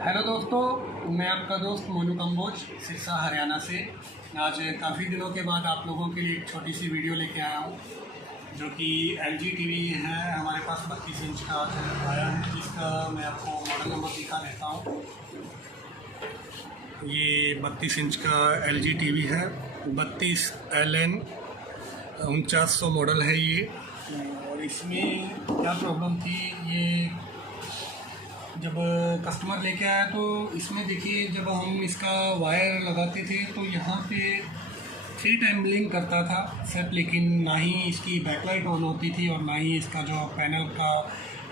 Hello दोस्तों, मैं आपका दोस्त मोनू कंबोज सिरसा हरियाणा से। आज काफ़ी दिनों के बाद आप लोगों के लिए एक छोटी सी वीडियो लेके आया हूँ, जो कि LG टीवी है हमारे पास 32 इंच का आया है, जिसका मैं आपको मॉडल नंबर दिखा देता हूँ। ये 32 इंच का LG टीवी है, 32LN 4900 मॉडल है ये। और इसमें क्या प्रॉब्लम थी, ये जब कस्टमर लेके आया तो इसमें देखिए, जब हम इसका वायर लगाते थे तो यहाँ पे 3 टाइम ब्लिंक करता था सेट, लेकिन ना ही इसकी बैकलाइट ऑन होती थी और ना ही इसका जो पैनल का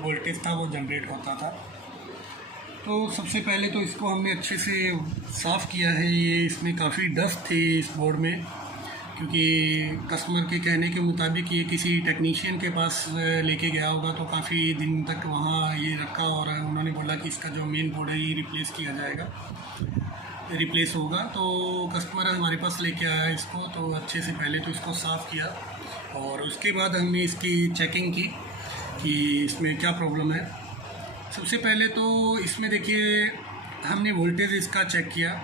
वोल्टेज था वो जनरेट होता था। तो सबसे पहले तो इसको हमने अच्छे से साफ़ किया है। ये इसमें काफ़ी डस्ट थी इस बोर्ड में, क्योंकि कस्टमर के कहने के मुताबिक ये किसी टेक्नीशियन के पास लेके गया होगा, तो काफ़ी दिन तक वहाँ ये रखा और उन्होंने बोला कि इसका जो मेन बोर्ड है ये रिप्लेस होगा। तो कस्टमर हमारे पास लेके आया इसको, तो अच्छे से पहले तो इसको साफ़ किया और उसके बाद हमने इसकी चेकिंग की कि इसमें क्या प्रॉब्लम है। सबसे पहले तो इसमें देखिए, हमने वोल्टेज इसका चेक किया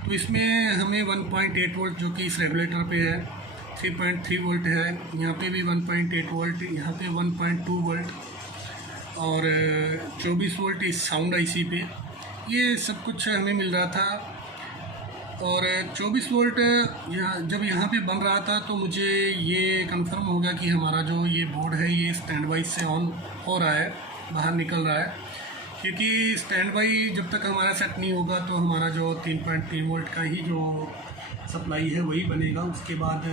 तो इसमें हमें 1.8 वोल्ट जो कि इस रेगुलेटर पे है, 3.3 वोल्ट है, यहाँ पे भी 1.8 वोल्ट, यहाँ पे 1.2 वोल्ट और 24 वोल्ट इस साउंड आईसी पे, ये सब कुछ हमें मिल रहा था। और 24 वोल्ट जब यहाँ पे बन रहा था तो मुझे ये कंफर्म हो गया कि हमारा जो ये बोर्ड है ये स्टैंड बाई से ऑन हो रहा है, बाहर निकल रहा है, क्योंकि स्टैंड बाई जब तक हमारा सेट नहीं होगा तो हमारा जो 3.3 वोल्ट का ही जो सप्लाई है वही बनेगा। उसके बाद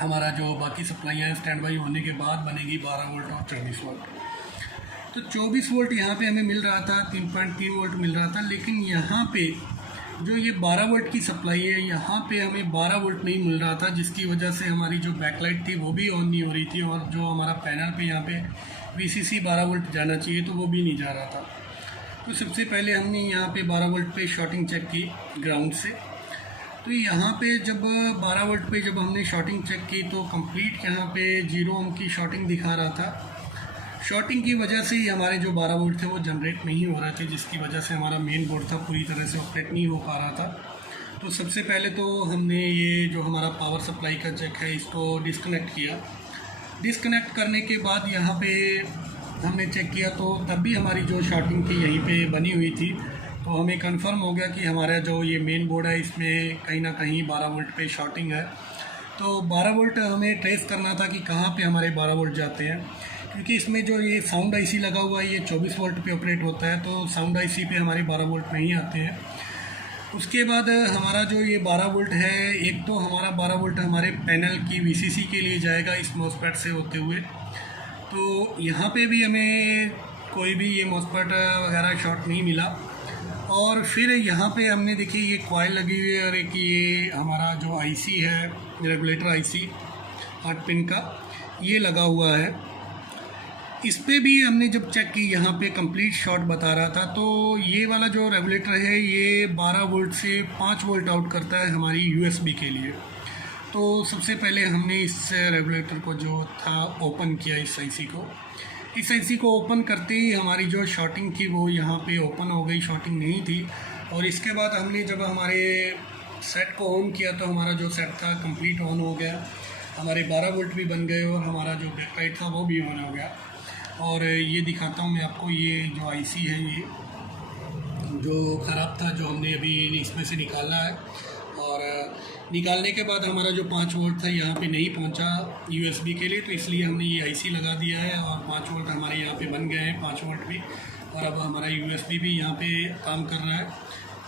हमारा जो बाकी सप्लाइयाँ स्टैंड बाई होने के बाद बनेगी 12 वोल्ट और 24 वोल्ट। तो 24 वोल्ट यहाँ पे हमें मिल रहा था, 3.3 वोल्ट मिल रहा था, लेकिन यहाँ पे जो ये 12 वोल्ट की सप्लाई है, यहाँ पे हमें 12 वोल्ट नहीं मिल रहा था, जिसकी वजह से हमारी जो बैकलाइट थी वो भी ऑन नहीं हो रही थी और जो हमारा पैनल पे यहाँ पे VCC 12 वोल्ट जाना चाहिए तो वो भी नहीं जा रहा था। तो सबसे पहले हमने यहाँ पे 12 वोल्ट पे शॉर्टिंग चेक की ग्राउंड से। तो यहाँ पे जब 12 वोल्ट पे जब हमने शॉर्टिंग चेक की तो कंप्लीट यहाँ पे 0 ओम की शॉर्टिंग दिखा रहा था। शॉर्टिंग की वजह से ही हमारे जो 12 वोल्ट थे वो जनरेट नहीं हो रहे थे, जिसकी वजह से हमारा मेन बोर्ड था पूरी तरह से ऑपरेट नहीं हो पा रहा था। तो सबसे पहले तो हमने ये जो हमारा पावर सप्लाई का चेक है इसको डिस्कनेक्ट किया। डिस्कनेक्ट करने के बाद यहाँ पे हमने चेक किया तो तब भी हमारी जो शॉर्टिंग थी यहीं पे बनी हुई थी। तो हमें कंफर्म हो गया कि हमारा जो ये मेन बोर्ड है इसमें कहीं ना कहीं 12 वोल्ट पे शॉर्टिंग है। तो 12 वोल्ट हमें ट्रेस करना था कि कहाँ पे हमारे 12 वोल्ट जाते हैं, क्योंकि इसमें जो ये साउंड आईसी लगा हुआ है ये 24 वोल्ट पे ऑपरेट होता है, तो साउंड आईसी पे हमारे 12 वोल्ट नहीं आते हैं। उसके बाद हमारा जो ये 12 वोल्ट है, एक तो हमारा 12 वोल्ट हमारे पैनल की VCC के लिए जाएगा इस मॉसफेट से होते हुए, तो यहाँ पे भी हमें कोई भी ये मॉसफेट वगैरह शॉर्ट नहीं मिला। और फिर यहाँ पे हमने देखिए ये कॉइल लगी हुई है और एक ये हमारा जो आईसी है रेगुलेटर आईसी 8 पिन का ये लगा हुआ है। इस पे भी हमने जब चेक की यहाँ पे कंप्लीट शॉर्ट बता रहा था। तो ये वाला जो रेगुलेटर है ये 12 वोल्ट से 5 वोल्ट आउट करता है हमारी USB के लिए। तो सबसे पहले हमने इस रेगुलेटर को जो था ओपन किया, इस आईसी को ओपन करते ही हमारी जो शॉर्टिंग थी वो यहाँ पे ओपन हो गई, शॉर्टिंग नहीं थी। और इसके बाद हमने जब हमारे सेट को ऑन किया तो हमारा जो सेट था कंप्लीट ऑन हो गया, हमारे 12 वोल्ट भी बन गए और हमारा जो बैकलाइट था वो भी ऑन हो गया। और ये दिखाता हूँ मैं आपको, ये जो आईसी है ये जो ख़राब था जो हमने अभी इसमें से निकाला है, और निकालने के बाद हमारा जो 5 वोल्ट था यहाँ पे नहीं पहुँचा USB के लिए, तो इसलिए हमने ये आईसी लगा दिया है और 5 वोल्ट हमारे यहाँ पे बन गए हैं, 5 वोल्ट भी, और अब हमारा USB भी यहाँ पे काम कर रहा है।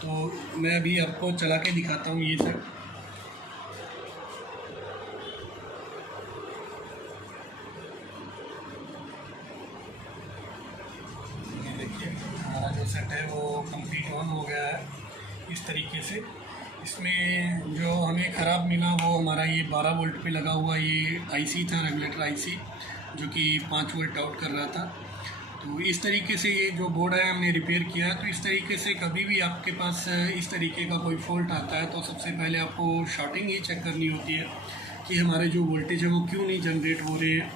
तो मैं अभी आपको चला के दिखाता हूँ ये सेट। हमारा जो सेट है वो कंप्लीट ऑन हो गया है इस तरीके से। इसमें जो हमें ख़राब मिला वो हमारा ये 12 वोल्ट पे लगा हुआ ये आईसी था, रेगुलेटर आईसी, जो कि 5 वोल्ट आउट कर रहा था। तो इस तरीके से ये जो बोर्ड है हमने रिपेयर किया। तो इस तरीके से कभी भी आपके पास इस तरीके का कोई फॉल्ट आता है तो सबसे पहले आपको शॉर्टिंग ही चेक करनी होती है कि हमारे जो वोल्टेज है वो क्यों नहीं जनरेट हो रहे हैं।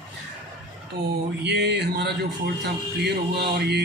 तो ये हमारा जो फॉल्ट था क्लियर हुआ और ये